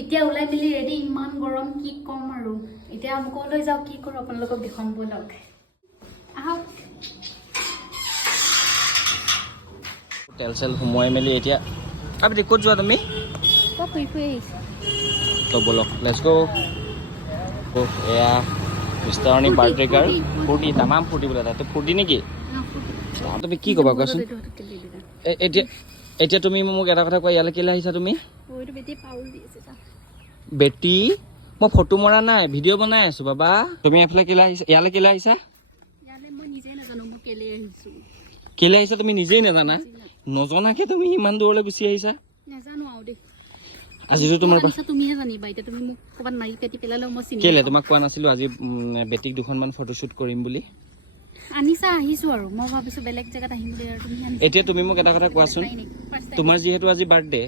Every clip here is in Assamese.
এতিয়া ওলাই মিলি ৰেডি ইমান গৰম কি কম আৰু এতিয়া আমকলৈ যাওঁ কি কৰোঁ আপোনালোকক দেখাম বলক আহক তেল চেল সোমোৱাই মেলি এতিয়া আপুনি ক'ত যোৱা তুমি ফুৰি ফুৰি আহিছে তো বলক লেটছ গো এয়া মিষ্টাৰণী বাৰ্থডে গাৰ্ল ফূৰ্তি তামাম ফূৰ্তি বোলে তাতে ফূৰ্তি নেকি তুমি কি ক'বা কোৱাচোন এতিয়া এতিয়া তুমি মোক এটা কথা কোৱা ইয়ালৈ কেলৈ আহিছা তুমি বেটি মই ফটো মৰা নাই ভিডিঅ' বনাই আছো বাবা তুমি এফালে কেলৈ আহিছা ইয়ালৈ কেলৈ আহিছা কেলৈ আহিছা তুমি নিজেই নাজানা নজনাকে তুমি ইমান দূৰলৈ গুচি আহিছা আজিতো তোমাৰ কেলে তোমাক কোৱা নাছিলো আজি বেটিক দুখনমান ফটোশ্বুট কৰিম বুলি আনিছা আহিছো আৰু মই ভাবিছো বেলেগ জেগাত আহিম বুলি আৰু তুমি আনিছা এতিয়া তুমি মোক এটা কথা কোৱাচোন তোমাৰ যিহেতু আজি বাৰ্থডে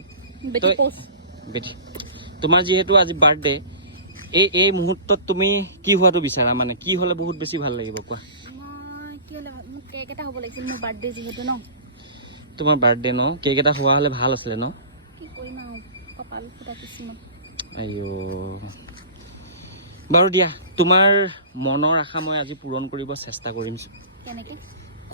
বেটি তোমাৰ যিহেতু আজি বাৰ্থডে এই মুহূৰ্তত তুমি কি হোৱাটো বিচাৰা মানে কি হ'লে বহুত বেছি ভাল লাগিব কোৱা মই কি হ'লে মোক কেক এটা হ'ব লাগিছিল মোৰ বাৰ্থডে যিহেতু ন তোমাৰ বাৰ্থডে ন কেক এটা হোৱা হ'লে ভাল আছিলে ন কি কৰিম আৰু কপাল ফুটা কিছুমান আইঅ বাৰু দিয়া তোমাৰ মনৰ আশা মই আজি পূৰণ কৰিব চেষ্টা কৰিম কেনেকৈ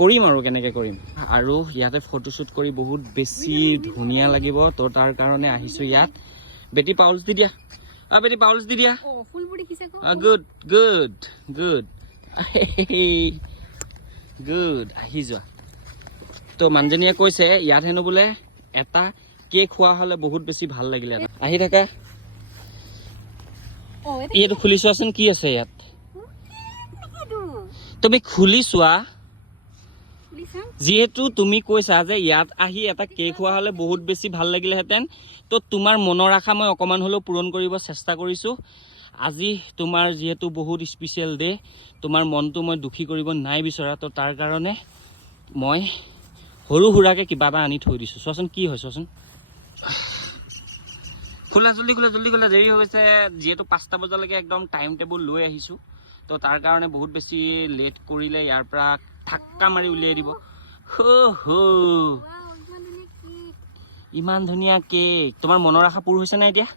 কৰিম আৰু কেনেকৈ কৰিম আৰু ইয়াতে ফটোশ্বুট কৰি বহুত বেছি ধুনীয়া লাগিব তো তাৰ কাৰণে আহিছোঁ ইয়াত বেটি পাউলছ দি দিয়া বেটি পাউলছ দি দিয়া ফুলবোৰ দেখিছে গুড গুড গুড গুড আহি যোৱা তো মানুহজনীয়ে কৈছে ইয়াত হেনো বোলে এটা কেক খোৱা হ'লে বহুত বেছি ভাল লাগিলে আহি থাকা এইটো খুলি চোৱাচোন কি আছে ইয়াত তুমি খুলি চোৱা যিহেতু তুমি কৈছা যে ইয়াত আহি এটা কেক খোৱা হ'লে বহুত বেছি ভাল লাগিলেহেঁতেন তো তোমাৰ মনৰ আশা মই অকণমান হ'লেও পূৰণ কৰিব চেষ্টা কৰিছোঁ আজি তোমাৰ যিহেতু বহুত স্পেচিয়েল ডে তোমাৰ মনটো মই দুখী কৰিব নাই বিচৰা তো তাৰ কাৰণে মই সৰু সুৰাকৈ কিবা এটা আনি থৈ দিছোঁ চোৱাচোন কি হয় চোৱাচোন খোলা জল্দি খোলা দেৰি হৈ গৈছে যিহেতু 5টা বজালৈকে একদম টাইম টেবুল লৈ আহিছোঁ তো তাৰ কাৰণে বহুত বেছি লেট কৰিলে ইয়াৰ পৰা ধাক্কা মাৰি উলিয়াই দিব ইমান ধুনীয়া কেক তোমাৰ মনৰ আশা পূৰ হৈছে নাই এতিয়া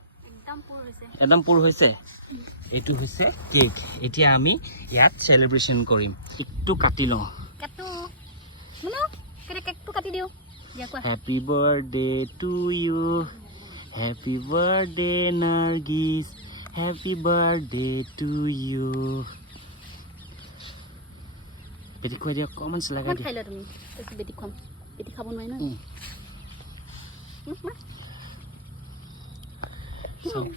একদম পূৰ হৈছে এইটো হৈছে কেক এতিয়া আমি ইয়াত চেলিব্ৰেশ্যন কৰিম কেকটো কাটি লওঁ happy birthday to you happy birthday Nargis happy birthday to you বেটি খুৱাই দিয়া অকণমান চিলাগাই দিয়া বেটি খুৱাম বেটি খাব নোৱাৰি ন